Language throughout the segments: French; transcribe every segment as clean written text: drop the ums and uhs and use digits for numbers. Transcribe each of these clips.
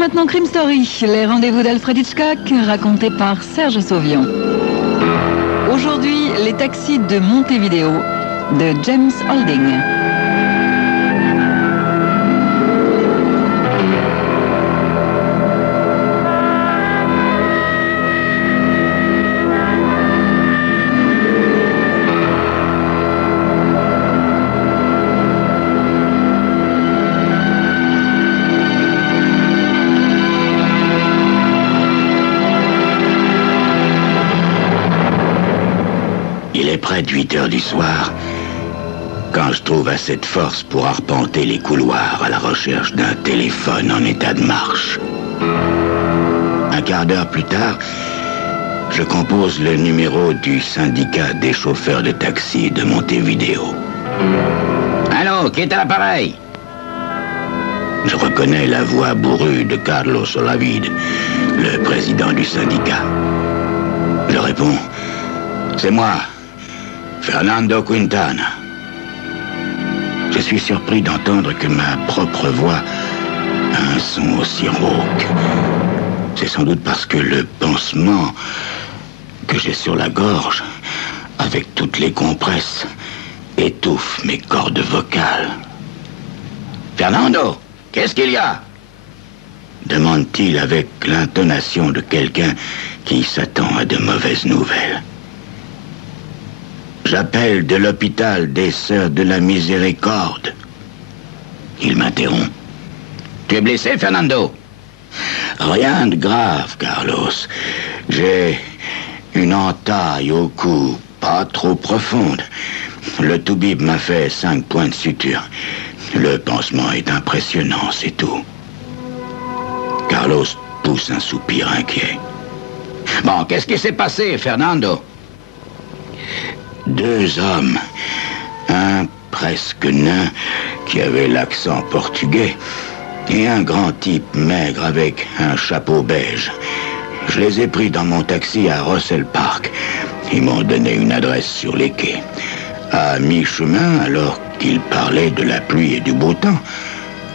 maintenant Crime Story, les rendez-vous d'Alfred Hitchcock, racontés par Serge Sauvion. Aujourd'hui, les taxis de Montevideo, de James Holding. Près de 8 heures du soir, quand je trouve assez de force pour arpenter les couloirs à la recherche d'un téléphone en état de marche. Un quart d'heure plus tard, je compose le numéro du syndicat des chauffeurs de taxi de Montevideo. Allô, qui est à l'appareil? Je reconnais la voix bourrue de Carlos Olavide, le président du syndicat. Je réponds, c'est moi. Fernando Quintana. Je suis surpris d'entendre que ma propre voix a un son aussi rauque. C'est sans doute parce que le pansement que j'ai sur la gorge, avec toutes les compresses, étouffe mes cordes vocales. Fernando, qu'est-ce qu'il y a? Demande-t-il avec l'intonation de quelqu'un qui s'attend à de mauvaises nouvelles. J'appelle de l'hôpital des Sœurs de la Miséricorde. Il m'interrompt. Tu es blessé, Fernando? Rien de grave, Carlos. J'ai une entaille au cou, pas trop profonde. Le toubib m'a fait 5 points de suture. Le pansement est impressionnant, c'est tout. Carlos pousse un soupir inquiet. Bon, qu'est-ce qui s'est passé, Fernando? 2 hommes, un presque nain qui avait l'accent portugais et un grand type maigre avec un chapeau beige. Je les ai pris dans mon taxi à Russell Park. Ils m'ont donné une adresse sur les quais. À mi-chemin, alors qu'ils parlaient de la pluie et du beau temps,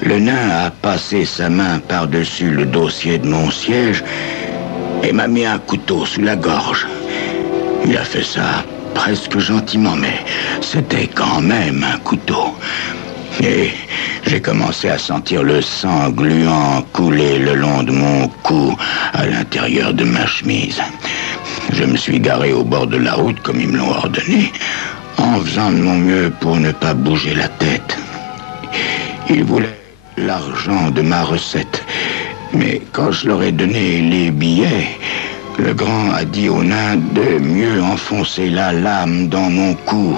le nain a passé sa main par-dessus le dossier de mon siège et m'a mis un couteau sous la gorge. Il a fait ça presque gentiment, mais c'était quand même un couteau. Et j'ai commencé à sentir le sang gluant couler le long de mon cou à l'intérieur de ma chemise. Je me suis garé au bord de la route comme ils me l'ont ordonné, en faisant de mon mieux pour ne pas bouger la tête. Ils voulaient l'argent de ma recette, mais quand je leur ai donné les billets, le grand a dit au nain de mieux enfoncer la lame dans mon cou.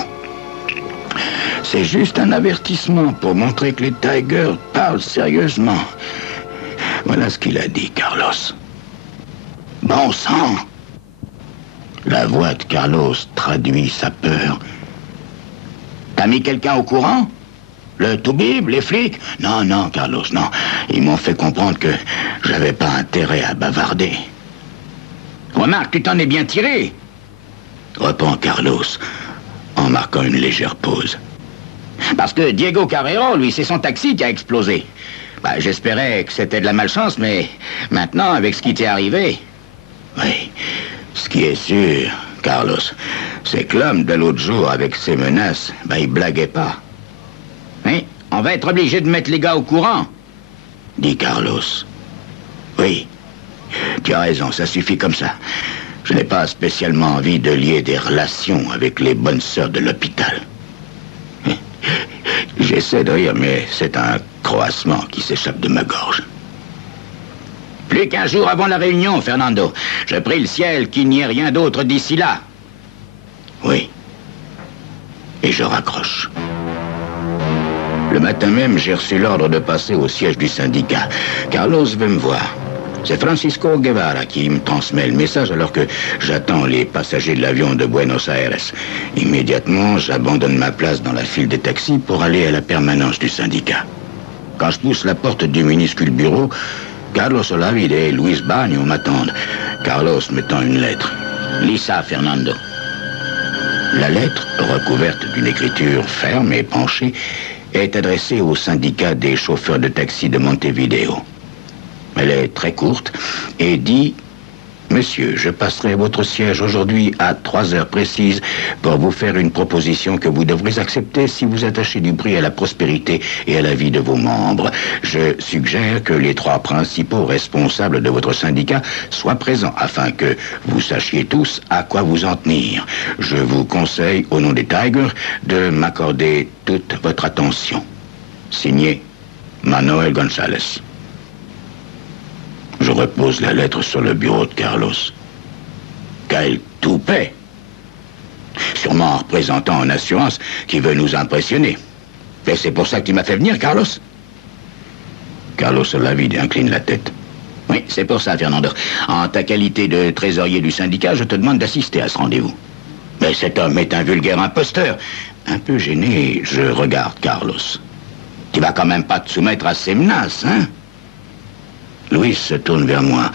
C'est juste un avertissement pour montrer que les Tigers parlent sérieusement. Voilà ce qu'il a dit, Carlos. Bon sang! La voix de Carlos traduit sa peur. T'as mis quelqu'un au courant? Le toubib, les flics? Non, non, Carlos, non. Ils m'ont fait comprendre que j'avais pas intérêt à bavarder. Remarque, tu t'en es bien tiré, reprend Carlos, en marquant une légère pause. Parce que Diego Carrero, lui, c'est son taxi qui a explosé. J'espérais que c'était de la malchance, mais maintenant, avec ce qui t'est arrivé... Oui, ce qui est sûr, Carlos, c'est que l'homme de l'autre jour, avec ses menaces, il blaguait pas. Oui, on va être obligé de mettre les gars au courant, dit Carlos. Oui. Tu as raison, ça suffit comme ça. Je n'ai pas spécialement envie de lier des relations avec les bonnes sœurs de l'hôpital. J'essaie de rire, mais c'est un croassement qui s'échappe de ma gorge. Plus qu'1 jour avant la réunion, Fernando. Je prie le ciel qu'il n'y ait rien d'autre d'ici là. Oui. Et je raccroche. Le matin même, j'ai reçu l'ordre de passer au siège du syndicat. Carlos veut me voir. C'est Francisco Guevara qui me transmet le message alors que j'attends les passagers de l'avion de Buenos Aires. Immédiatement, j'abandonne ma place dans la file des taxis pour aller à la permanence du syndicat. Quand je pousse la porte du minuscule bureau, Carlos Olavide et Luis Bagno m'attendent. Carlos me tend une lettre. Lis ça, Fernando. La lettre, recouverte d'une écriture ferme et penchée, est adressée au syndicat des chauffeurs de taxi de Montevideo. Elle est très courte et dit: Monsieur, je passerai à votre siège aujourd'hui à 3 heures précises pour vous faire une proposition que vous devrez accepter si vous attachez du prix à la prospérité et à la vie de vos membres. Je suggère que les 3 principaux responsables de votre syndicat soient présents afin que vous sachiez tous à quoi vous en tenir. Je vous conseille, au nom des Tigers, de m'accorder toute votre attention. Signé Manuel González. Je repose la lettre sur le bureau de Carlos. Quel toupet! Sûrement un représentant en assurance qui veut nous impressionner. Et c'est pour ça que tu m'as fait venir, Carlos? Carlos se la vide et incline la tête. Oui, c'est pour ça, Fernando. En ta qualité de trésorier du syndicat, je te demande d'assister à ce rendez-vous. Mais cet homme est un vulgaire imposteur. Un peu gêné, je regarde Carlos. Tu vas quand même pas te soumettre à ces menaces, hein? Luis se tourne vers moi.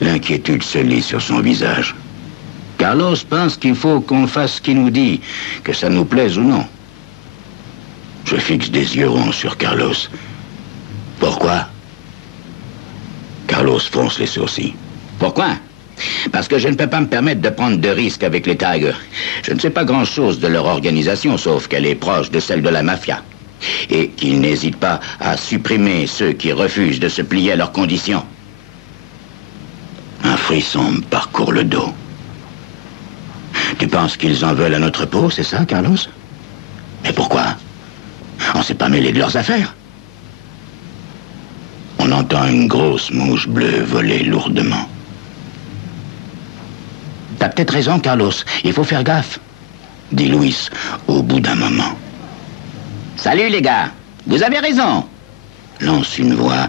L'inquiétude se lit sur son visage. Carlos pense qu'il faut qu'on fasse ce qu'il nous dit, que ça nous plaise ou non. Je fixe des yeux ronds sur Carlos. Pourquoi? Carlos fronce les sourcils. Pourquoi? Parce que je ne peux pas me permettre de prendre de risques avec les Tigers. Je ne sais pas grand-chose de leur organisation, sauf qu'elle est proche de celle de la mafia. Et qu'ils n'hésitent pas à supprimer ceux qui refusent de se plier à leurs conditions. Un frisson me parcourt le dos. Tu penses qu'ils en veulent à notre peau, c'est ça, Carlos? Mais pourquoi? On s'est pas mêlé de leurs affaires. On entend une grosse mouche bleue voler lourdement. T'as peut-être raison, Carlos. Il faut faire gaffe, dit Luis au bout d'un moment. Salut les gars, vous avez raison, lance une voix.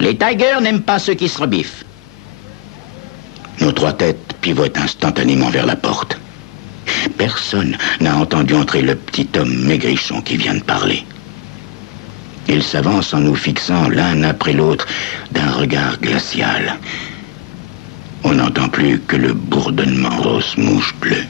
Les Tigers n'aiment pas ceux qui se rebiffent. Nos 3 têtes pivotent instantanément vers la porte. Personne n'a entendu entrer le petit homme maigrichon qui vient de parler. Il s'avance en nous fixant l'un après l'autre d'un regard glacial. On n'entend plus que le bourdonnement de grosses mouches bleues.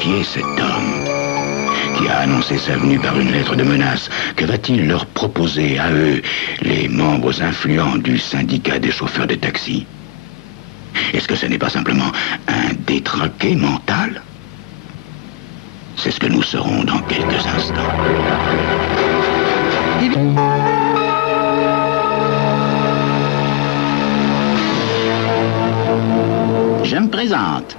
Qui est cet homme qui a annoncé sa venue par une lettre de menace? Que va-t-il leur proposer à eux, les membres influents du syndicat des chauffeurs de taxi? Est-ce que ce n'est pas simplement un détraqué mental? C'est ce que nous saurons dans quelques instants. Je me présente.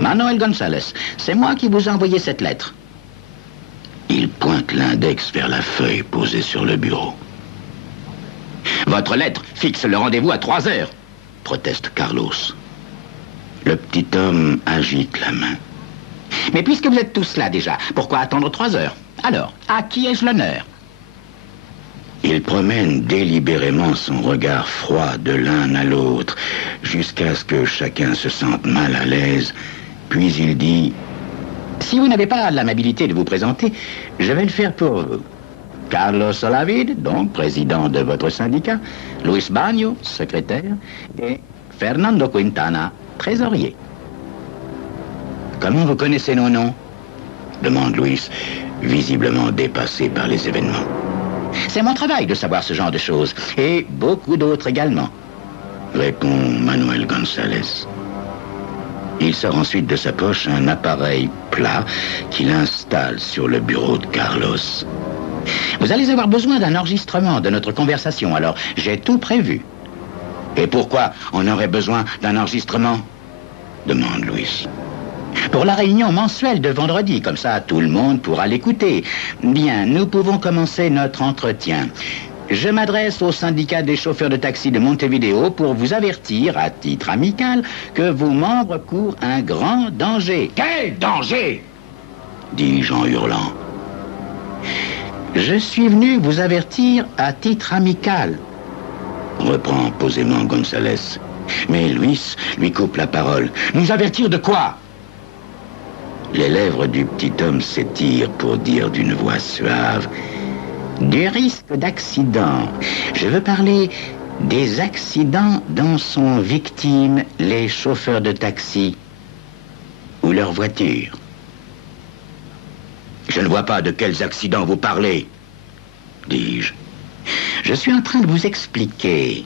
Manuel González, c'est moi qui vous ai envoyé cette lettre. Il pointe l'index vers la feuille posée sur le bureau. Votre lettre fixe le rendez-vous à 3 heures, proteste Carlos. Le petit homme agite la main. Mais puisque vous êtes tous là déjà, pourquoi attendre 3 heures? Alors, à qui ai-je l'honneur? Il promène délibérément son regard froid de l'un à l'autre, jusqu'à ce que chacun se sente mal à l'aise. Puis il dit: si vous n'avez pas l'amabilité de vous présenter, je vais le faire pour vous. Carlos Olavid, donc président de votre syndicat, Luis Bagno, secrétaire, et Fernando Quintana, trésorier. Comment vous connaissez nos noms? Demande Luis, visiblement dépassé par les événements. C'est mon travail de savoir ce genre de choses, et beaucoup d'autres également, répond Manuel González. Il sort ensuite de sa poche un appareil plat qu'il installe sur le bureau de Carlos. Vous allez avoir besoin d'un enregistrement de notre conversation, alors j'ai tout prévu. Et pourquoi on aurait besoin d'un enregistrement? Demande Luis. Pour la réunion mensuelle de vendredi, comme ça tout le monde pourra l'écouter. Bien, nous pouvons commencer notre entretien. Je m'adresse au syndicat des chauffeurs de taxi de Montevideo pour vous avertir, à titre amical, que vos membres courent un grand danger. Quel danger? Dis-je en hurlant. Je suis venu vous avertir à titre amical, reprend posément González. Mais Luis lui coupe la parole. Nous avertir de quoi? Les lèvres du petit homme s'étirent pour dire d'une voix suave: du risque d'accident. Je veux parler des accidents dont sont victimes les chauffeurs de taxi. ou leur voiture. Je ne vois pas de quels accidents vous parlez, dis-je. Je suis en train de vous expliquer.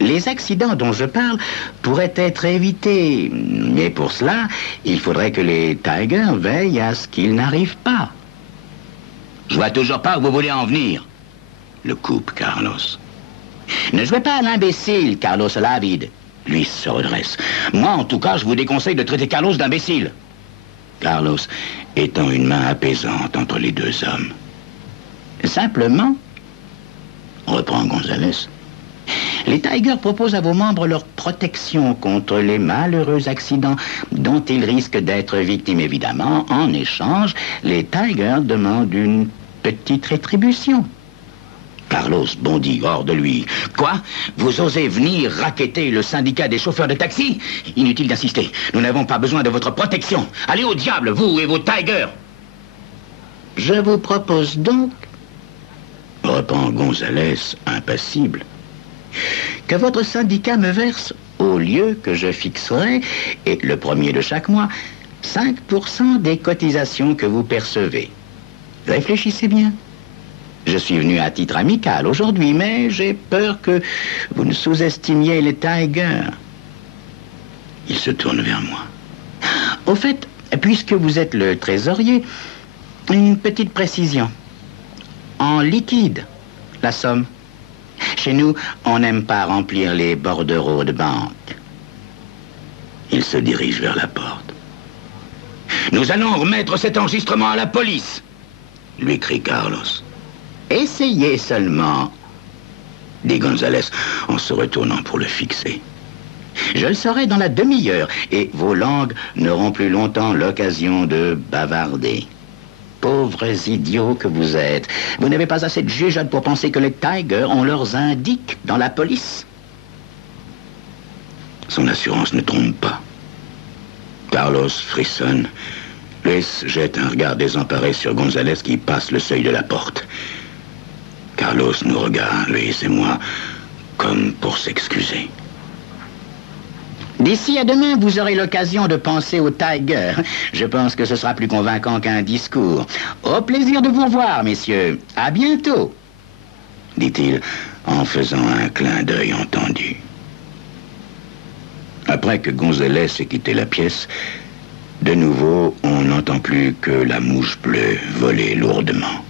Les accidents dont je parle pourraient être évités, mais pour cela, il faudrait que les Tigers veillent à ce qu'ils n'arrivent pas. Je vois toujours pas où vous voulez en venir, le coupe Carlos. Ne jouez pas à l'imbécile, Carlos Olavid. Lui se redresse. Moi, en tout cas, je vous déconseille de traiter Carlos d'imbécile. Carlos étend une main apaisante entre les deux hommes. Simplement, reprend Gonzalez, les Tigers proposent à vos membres leur protection contre les malheureux accidents dont ils risquent d'être victimes, évidemment. En échange, les Tigers demandent une petite rétribution. Carlos bondit hors de lui. Quoi? Vous osez venir racketter le syndicat des chauffeurs de taxi? Inutile d'insister. Nous n'avons pas besoin de votre protection. Allez au diable, vous et vos Tigers. Je vous propose donc, reprend Gonzalez, impassible, que votre syndicat me verse, au lieu que je fixerai, et le premier de chaque mois, 5% des cotisations que vous percevez. Réfléchissez bien. Je suis venu à titre amical aujourd'hui, mais j'ai peur que vous ne sous-estimiez les Tigers. Il se tourne vers moi. Au fait, puisque vous êtes le trésorier, une petite précision. En liquide, la somme. Chez nous, on n'aime pas remplir les bordereaux de banque. Il se dirige vers la porte. Nous allons remettre cet enregistrement à la police, lui crie Carlos. Essayez seulement, dit Gonzalez en se retournant pour le fixer. Je le saurai dans la demi-heure et vos langues n'auront plus longtemps l'occasion de bavarder. Pauvres idiots que vous êtes. Vous n'avez pas assez de jugeote pour penser que les Tigers ont leurs indices dans la police. Son assurance ne trompe pas. Carlos frissonne. Luis jette un regard désemparé sur Gonzalez qui passe le seuil de la porte. Carlos nous regarde, Luis et moi, comme pour s'excuser. D'ici à demain, vous aurez l'occasion de penser aux Tigers. Je pense que ce sera plus convaincant qu'un discours. Au plaisir de vous revoir, messieurs. À bientôt, dit-il en faisant un clin d'œil entendu. Après que Gonzalez ait quitté la pièce, de nouveau, on n'entend plus que la mouche bleue voler lourdement.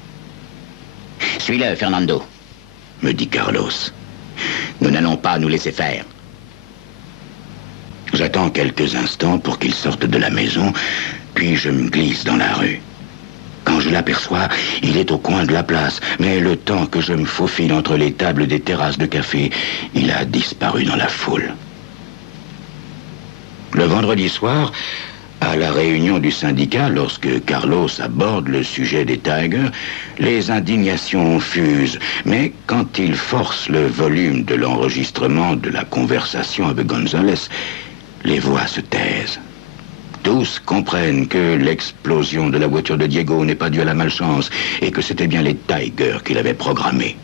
Suis-le, Fernando, me dit Carlos. Nous n'allons pas nous laisser faire. J'attends quelques instants pour qu'il sorte de la maison, puis je me glisse dans la rue. Quand je l'aperçois, il est au coin de la place, mais le temps que je me faufile entre les tables des terrasses de café, il a disparu dans la foule. Le vendredi soir, à la réunion du syndicat, lorsque Carlos aborde le sujet des Tigers, les indignations fusent. Mais quand il force le volume de l'enregistrement de la conversation avec Gonzalez, les voix se taisent. Tous comprennent que l'explosion de la voiture de Diego n'est pas due à la malchance et que c'était bien les Tigers qui l'avaient programmée.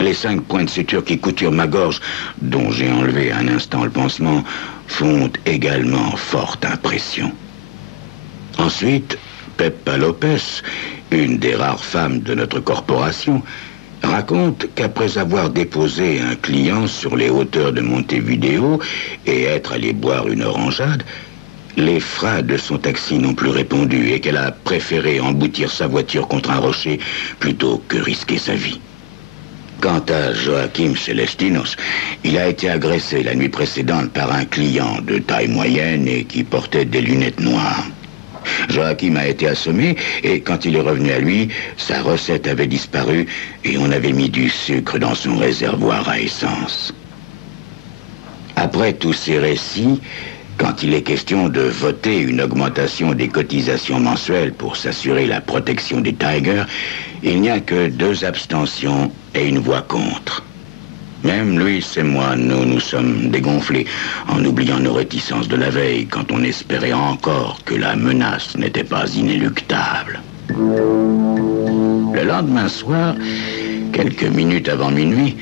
Les 5 points de suture qui couturent ma gorge, dont j'ai enlevé un instant le pansement, font également forte impression. Ensuite, Pepa Lopez, une des rares femmes de notre corporation, raconte qu'après avoir déposé un client sur les hauteurs de Montevideo et être allé boire une orangeade, les freins de son taxi n'ont plus répondu et qu'elle a préféré emboutir sa voiture contre un rocher plutôt que risquer sa vie. Quant à Joaquim Celestinos, il a été agressé la nuit précédente par un client de taille moyenne et qui portait des lunettes noires. Joaquim a été assommé et quand il est revenu à lui, sa recette avait disparu et on avait mis du sucre dans son réservoir à essence. Après tous ces récits, quand il est question de voter une augmentation des cotisations mensuelles pour s'assurer la protection des Tigers, il n'y a que 2 abstentions et une voix contre. Même Luis et moi, nous sommes dégonflés en oubliant nos réticences de la veille quand on espérait encore que la menace n'était pas inéluctable. Le lendemain soir, quelques minutes avant minuit,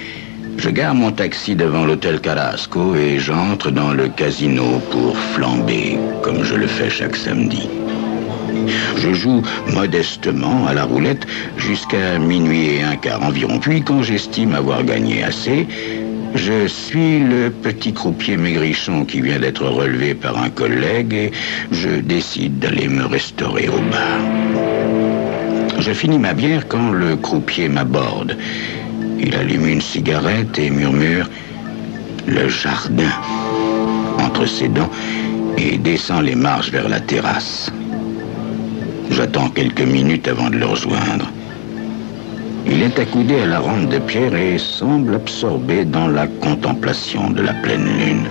Je gare mon taxi devant l'hôtel Carrasco et j'entre dans le casino pour flamber, comme je le fais chaque samedi. Je joue modestement à la roulette jusqu'à minuit et un quart environ. Puis, quand j'estime avoir gagné assez, je suis le petit croupier maigrichon qui vient d'être relevé par un collègue et je décide d'aller me restaurer au bar. Je finis ma bière quand le croupier m'aborde. Il allume une cigarette et murmure « Le jardin » entre ses dents et descend les marches vers la terrasse. J'attends quelques minutes avant de le rejoindre. Il est accoudé à la rampe de pierre et semble absorbé dans la contemplation de la pleine lune.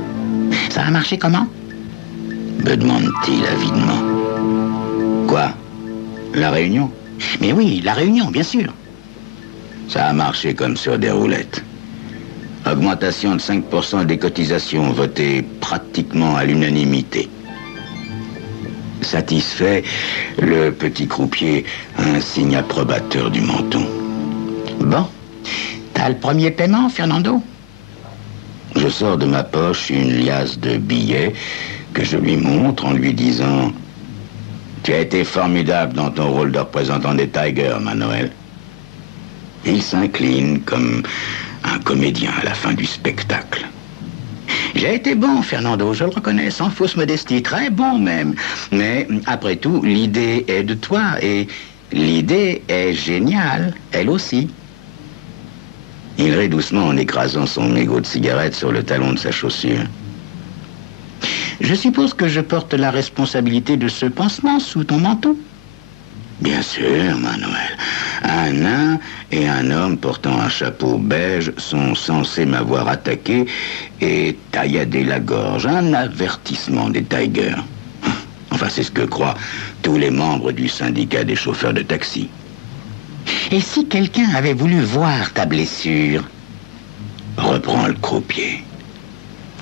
« Ça a marché comment ?» me demande-t-il avidement. « Quoi? La réunion ?»« Mais oui, la réunion, bien sûr. » Ça a marché comme sur des roulettes. Augmentation de 5% des cotisations votées pratiquement à l'unanimité. Satisfait, le petit croupier a un signe approbateur du menton. Bon, t'as le premier paiement, Fernando? Je sors de ma poche une liasse de billets que je lui montre en lui disant « Tu as été formidable dans ton rôle de représentant des Tigers, Manuel. » Il s'incline comme un comédien à la fin du spectacle. J'ai été bon, Fernando, je le reconnais, sans fausse modestie, très bon même. Mais, après tout, l'idée est de toi, et l'idée est géniale, elle aussi. Il rit doucement en écrasant son mégot de cigarette sur le talon de sa chaussure. Je suppose que je porte la responsabilité de ce pansement sous ton manteau. Bien sûr, Manuel. Un nain et un homme portant un chapeau beige sont censés m'avoir attaqué et tailladé la gorge. Un avertissement des Tigers. Enfin, c'est ce que croient tous les membres du syndicat des chauffeurs de taxi. Et si quelqu'un avait voulu voir ta blessure? Reprend le croupier.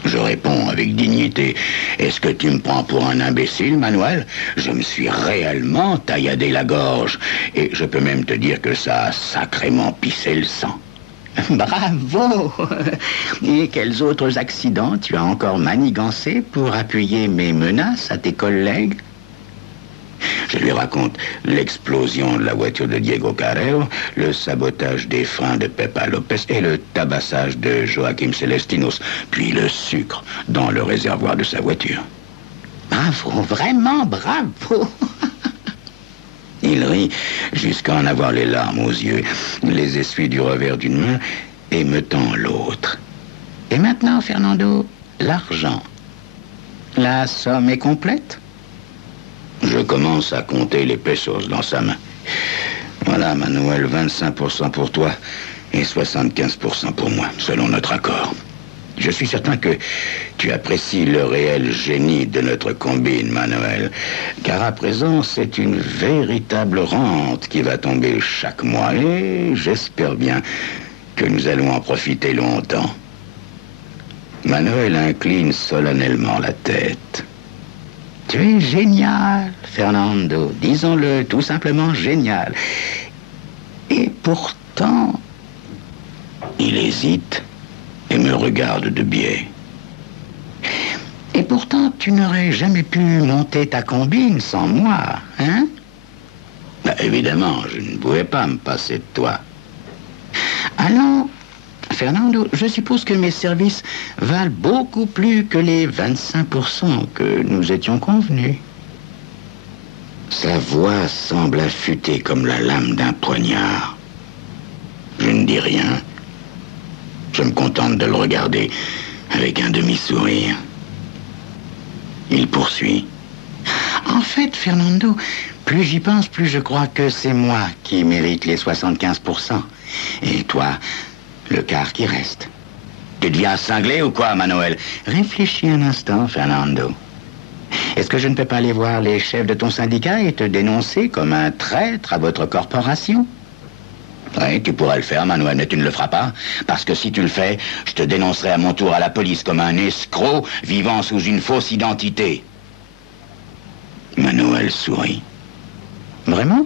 Je réponds avec dignité. Est-ce que tu me prends pour un imbécile, Manuel? Je me suis réellement tailladé la gorge. Et je peux même te dire que ça a sacrément pissé le sang. Bravo! Et quels autres accidents tu as encore manigancés pour appuyer mes menaces à tes collègues? Je lui raconte l'explosion de la voiture de Diego Carrero, le sabotage des freins de Pepa Lopez et le tabassage de Joaquim Celestinos, puis le sucre dans le réservoir de sa voiture. Bravo, vraiment bravo! Il rit jusqu'à en avoir les larmes aux yeux, les essuie du revers d'une main et me tend l'autre. Et maintenant, Fernando, l'argent. La somme est complète? Je commence à compter les pesos dans sa main. Voilà, Manuel, 25% pour toi et 75% pour moi, selon notre accord. Je suis certain que tu apprécies le réel génie de notre combine, Manuel, car à présent, c'est une véritable rente qui va tomber chaque mois et j'espère bien que nous allons en profiter longtemps. Manuel incline solennellement la tête. Tu es génial, Fernando. Disons-le, tout simplement génial. Et pourtant, il hésite et me regarde de biais. Et pourtant, tu n'aurais jamais pu monter ta combine sans moi, hein? Bah, évidemment, je ne pouvais pas me passer de toi. Alors, Fernando, je suppose que mes services valent beaucoup plus que les 25% que nous étions convenus. Sa voix semble affûtée comme la lame d'un poignard. Je ne dis rien. Je me contente de le regarder avec un demi-sourire. Il poursuit. En fait, Fernando, plus j'y pense, plus je crois que c'est moi qui mérite les 75%. Et toi, le quart qui reste. Tu deviens cinglé ou quoi, Manuel? Réfléchis un instant, Fernando. Est-ce que je ne peux pas aller voir les chefs de ton syndicat et te dénoncer comme un traître à votre corporation? Oui, tu pourrais le faire, Manuel, mais tu ne le feras pas. Parce que si tu le fais, je te dénoncerai à mon tour à la police comme un escroc vivant sous une fausse identité. Manuel sourit. Vraiment?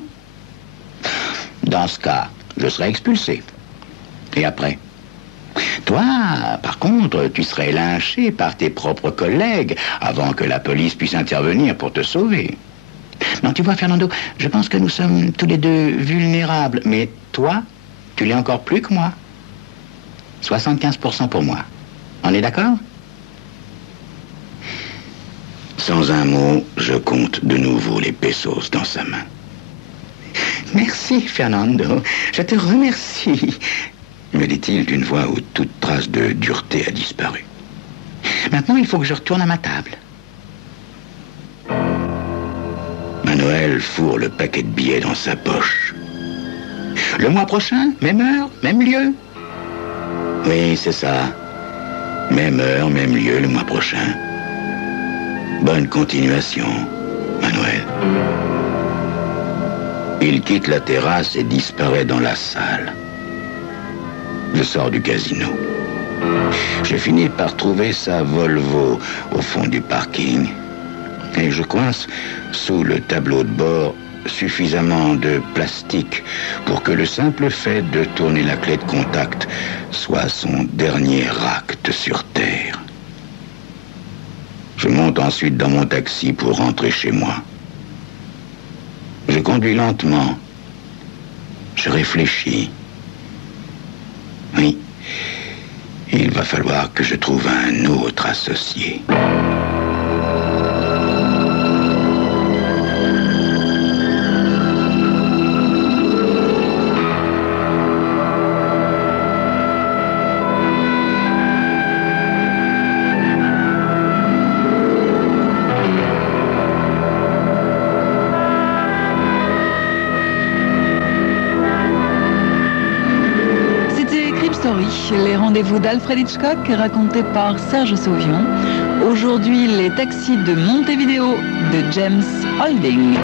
Dans ce cas, je serai expulsé. Et après? Toi, par contre, tu serais lynché par tes propres collègues avant que la police puisse intervenir pour te sauver. Non, tu vois, Fernando, je pense que nous sommes tous les deux vulnérables, mais toi, tu l'es encore plus que moi. 75% pour moi. On est d'accord? Sans un mot, je compte de nouveau les pesos dans sa main. Merci, Fernando. Je te remercie, me dit-il d'une voix où toute trace de dureté a disparu. Maintenant, il faut que je retourne à ma table. Manuel fourre le paquet de billets dans sa poche. Le mois prochain, même heure, même lieu. Oui, c'est ça. Même heure, même lieu le mois prochain. Bonne continuation, Manuel. Il quitte la terrasse et disparaît dans la salle. Je sors du casino. Je finis par trouver sa Volvo au fond du parking. Et je coince sous le tableau de bord suffisamment de plastique pour que le simple fait de tourner la clé de contact soit son dernier acte sur Terre. Je monte ensuite dans mon taxi pour rentrer chez moi. Je conduis lentement. Je réfléchis. Oui, il va falloir que je trouve un autre associé. Les rendez-vous d'Alfred Hitchcock racontés par Serge Sauvion. Aujourd'hui, les taxis de Montevideo de James Holding.